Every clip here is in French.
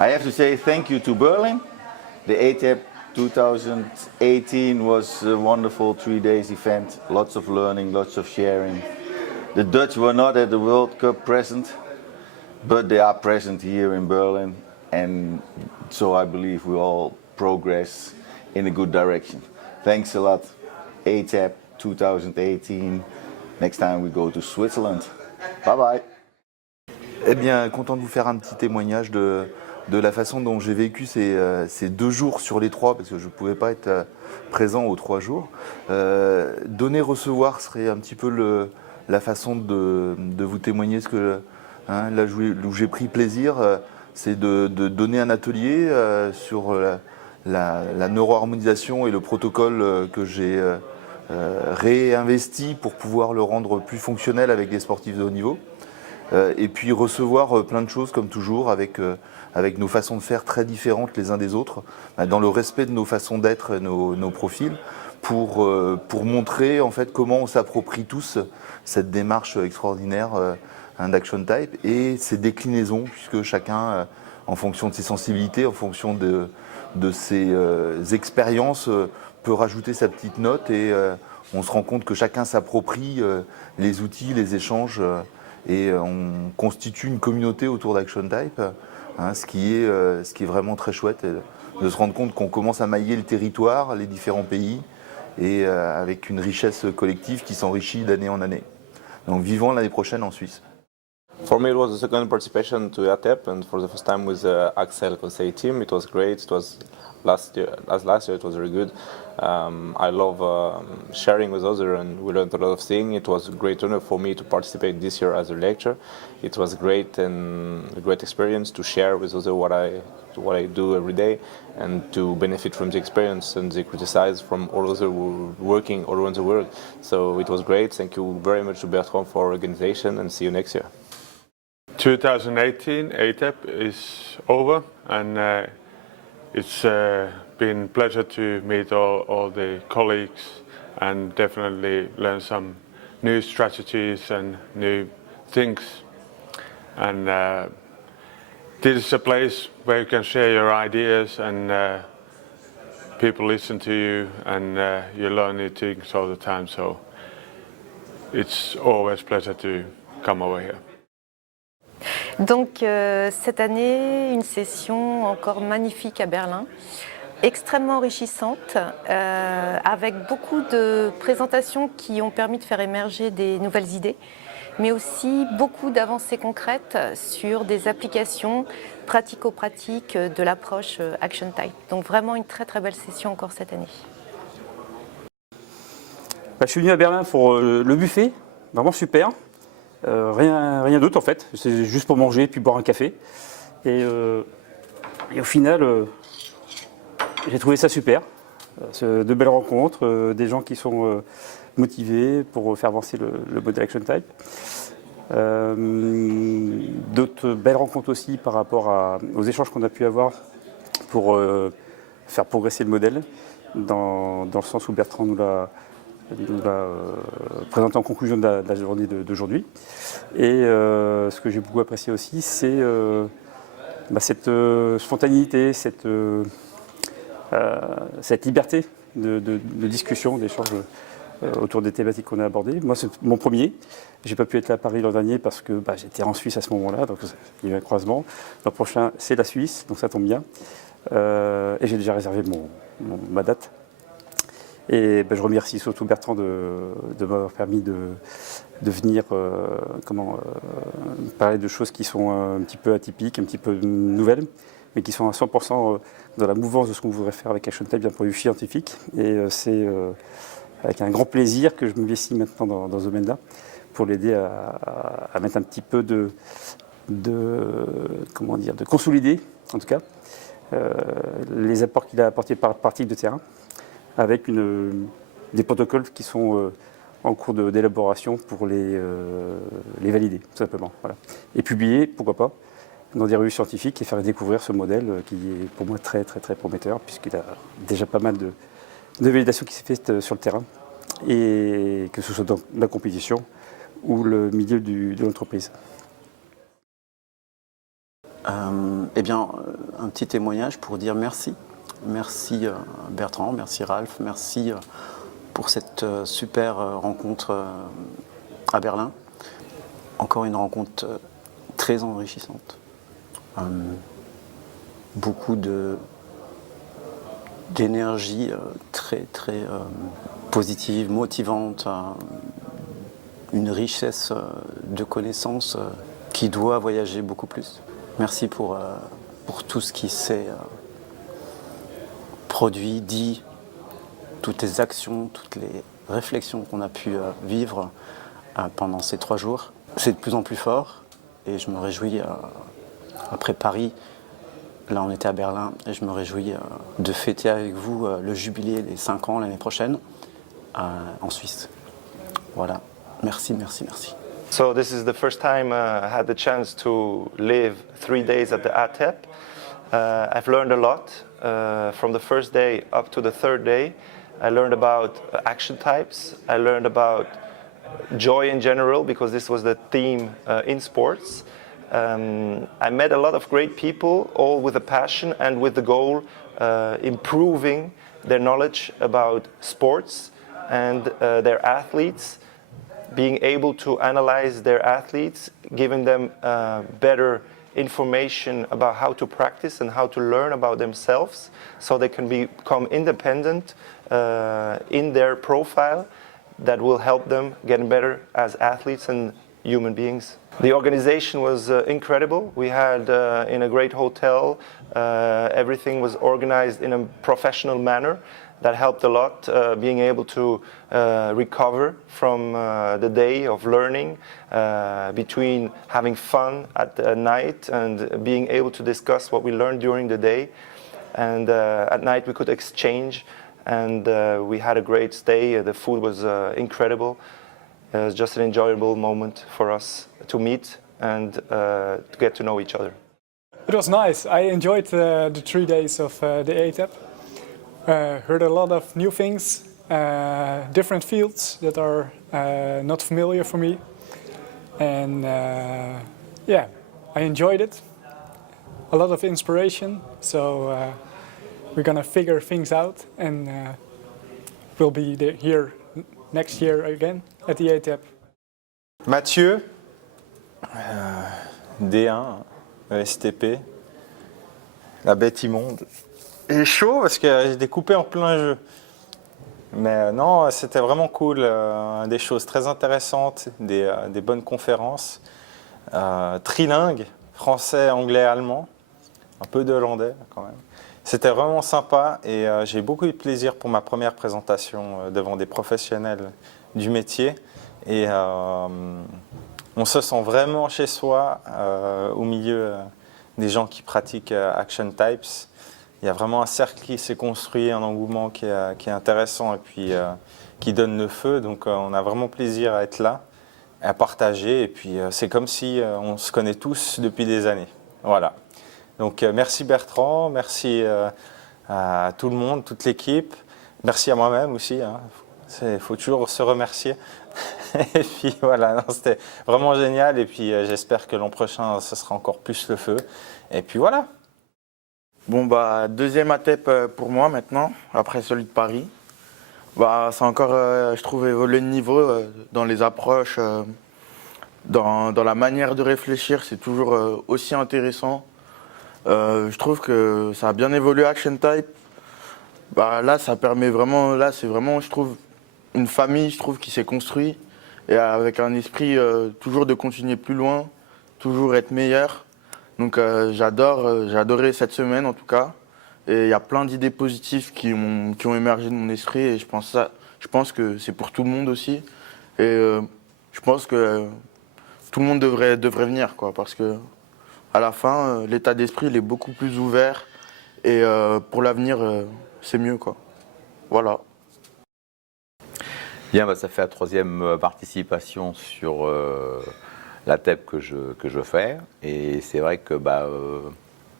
I have to say thank you to Berlin. The ATEP 2018 was a wonderful 3 days event. Lots of learning, lots of sharing. The Dutch were not at the World Cup present, but they are present here in Berlin. And so I believe we all progress in a good direction. Thanks a lot, ATEP 2018. Next time we go to Switzerland. Bye bye. Eh bien, content de vous faire un petit témoignage de la façon dont j'ai vécu ces 2 jours sur les 3, parce que je ne pouvais pas être présent aux 3 jours. Donner, recevoir serait un petit peu la façon de vous témoigner ce que là où j'ai pris plaisir, c'est de donner un atelier sur la neuroharmonisation et le protocole que j'ai réinvesti pour pouvoir le rendre plus fonctionnel avec des sportifs de haut niveau. Et puis recevoir plein de choses comme toujours avec nos façons de faire très différentes les uns des autres, dans le respect de nos façons d'être et nos profils, pour montrer en fait comment on s'approprie tous cette démarche extraordinaire d'Action Type et ses déclinaisons, puisque chacun, en fonction de ses sensibilités, en fonction de ses expériences, peut rajouter sa petite note et on se rend compte que chacun s'approprie les outils, les échanges et on constitue une communauté autour d'Action Type, ce qui est vraiment très chouette, de se rendre compte qu'on commence à mailler le territoire, les différents pays, et avec une richesse collective qui s'enrichit d'année en année. Donc vivons l'année prochaine en Suisse. For me, it was the second participation to ATEP, and for the first time with the Axel Conseil team. It was great. It was last year, it was very good. I love sharing with others, and we learned a lot of things. It was a great honor for me to participate this year as a lecturer. It was great and a great experience to share with others what I do every day, and to benefit from the experience and the exercise from all others working all around the world. So it was great. Thank you very much to Bertrand for organization, and see you next year. 2018 ATEP is over, and it's been a pleasure to meet all the colleagues and definitely learn some new strategies and new things. And this is a place where you can share your ideas, and people listen to you, and you learn new things all the time. So it's always a pleasure to come over here. Donc cette année, une session encore magnifique à Berlin, extrêmement enrichissante, avec beaucoup de présentations qui ont permis de faire émerger des nouvelles idées, mais aussi beaucoup d'avancées concrètes sur des applications pratico-pratiques de l'approche Action Type. Donc vraiment une très très belle session encore cette année. Je suis venu à Berlin pour le buffet, vraiment super. Rien d'autre en fait, c'est juste pour manger puis boire un café. Et au final, j'ai trouvé ça super. De belles rencontres, des gens qui sont motivés pour faire avancer le modèle Action Type. D'autres belles rencontres aussi par rapport aux échanges qu'on a pu avoir pour faire progresser le modèle, dans le sens où Bertrand nous l'a présenté en conclusion de la journée d'aujourd'hui. Et ce que j'ai beaucoup apprécié aussi, c'est cette spontanéité, cette liberté de discussion, d'échange autour des thématiques qu'on a abordées. Moi, c'est mon premier. J'ai pas pu être là à Paris l'an dernier parce que j'étais en Suisse à ce moment-là, donc il y a eu un croisement. L'an prochain, c'est la Suisse, donc ça tombe bien. Et j'ai déjà réservé ma date. Et je remercie surtout Bertrand de m'avoir permis de venir parler de choses qui sont un petit peu atypiques, un petit peu nouvelles, mais qui sont à 100% dans la mouvance de ce qu'on voudrait faire avec Action Type d'un point de vue scientifique. Et c'est avec un grand plaisir que je m'investis maintenant dans ce domaine-là pour l'aider à mettre un petit peu de consolider, en tout cas, les apports qu'il a apportés par partie de terrain, avec des protocoles qui sont en cours d'élaboration pour les valider, tout simplement. Voilà. Et publier, pourquoi pas, dans des revues scientifiques et faire découvrir ce modèle qui est pour moi très très très prometteur, puisqu'il a déjà pas mal de validation qui s'est faite sur le terrain, et que ce soit dans la compétition ou le milieu de l'entreprise. Eh bien, un petit témoignage pour dire merci. Merci Bertrand, merci Ralph, merci pour cette super rencontre à Berlin. Encore une rencontre très enrichissante. Beaucoup d'énergie très positive, motivante, une richesse de connaissances qui doit voyager beaucoup plus. Merci pour tout ce qui s'est produit, dit, toutes les actions, toutes les réflexions qu'on a pu vivre pendant ces 3 jours. C'est de plus en plus fort et je me réjouis, après Paris, là on était à Berlin, et je me réjouis de fêter avec vous le jubilé des 5 ans l'année prochaine en Suisse. Voilà, merci, merci, merci. So this is the first time I had the chance to live 3 days at the ATEP. I've learned a lot from the first day up to the 3rd day. I learned about action types. I learned about joy in general because this was the theme in sports. I met a lot of great people, all with a passion and with the goal improving their knowledge about sports and their athletes, being able to analyze their athletes, giving them better information about how to practice and how to learn about themselves so they can become independent in their profile that will help them get better as athletes and human beings. The organization was incredible. We had in a great hotel, everything was organized in a professional manner. That helped a lot, being able to recover from the day of learning, between having fun at the night and being able to discuss what we learned during the day. And at night we could exchange, and we had a great stay. The food was incredible. It was just an enjoyable moment for us to meet and to get to know each other. It was nice. I enjoyed the 3 days of the ATEP. Heard a lot of new things, different fields that are not familiar for me, and yeah, I enjoyed it. A lot of inspiration, so we're gonna figure things out, and we'll be here next year again at the ATEP. Mathieu, D1, ESTP, la bête immonde. J'ai chaud parce que j'ai découpé en plein jeu. Mais non, c'était vraiment cool. Des choses très intéressantes, des bonnes conférences. Trilingue, français, anglais, allemand. Un peu de hollandais quand même. C'était vraiment sympa et j'ai beaucoup eu de plaisir pour ma première présentation devant des professionnels du métier. Et on se sent vraiment chez soi au milieu des gens qui pratiquent Action Types. Il y a vraiment un cercle qui s'est construit, un engouement qui est intéressant et puis qui donne le feu. Donc on a vraiment plaisir à être là, à partager. Et puis c'est comme si on se connaît tous depuis des années. Voilà. Donc merci Bertrand, merci à tout le monde, toute l'équipe. Merci à moi-même aussi. Il faut toujours se remercier. Et puis voilà, c'était vraiment génial. Et puis j'espère que l'an prochain, ce sera encore plus le feu. Et puis voilà. Bon, bah, deuxième ATEP pour moi maintenant, après celui de Paris. Bah, c'est encore, je trouve, évoluer de niveau dans les approches, dans la manière de réfléchir, c'est toujours aussi intéressant. Je trouve que ça a bien évolué Action Type. Bah, là, ça permet vraiment, là, c'est vraiment, je trouve, une famille, je trouve, qui s'est construite et avec un esprit toujours de continuer plus loin, toujours être meilleur. Donc j'ai adoré cette semaine en tout cas. Et il y a plein d'idées positives qui ont émergé de mon esprit et je pense que c'est pour tout le monde aussi. Et je pense que tout le monde devrait venir quoi, parce que à la fin, l'état d'esprit il est beaucoup plus ouvert et pour l'avenir, c'est mieux quoi. Voilà. Bien, bah, ça fait la 3e participation sur la TEP que je fais. Et c'est vrai que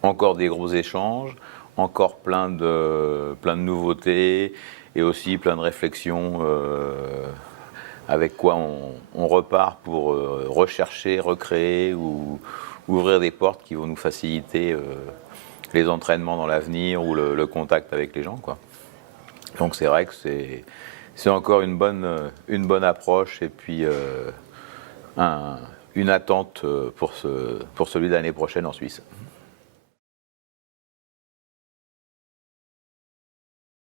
encore des gros échanges, encore plein de nouveautés et aussi plein de réflexions avec quoi on repart pour rechercher, recréer ou ouvrir des portes qui vont nous faciliter les entraînements dans l'avenir ou le contact avec les gens, quoi. Donc c'est vrai que c'est encore une bonne approche et puis une attente pour celui de l'année prochaine en Suisse.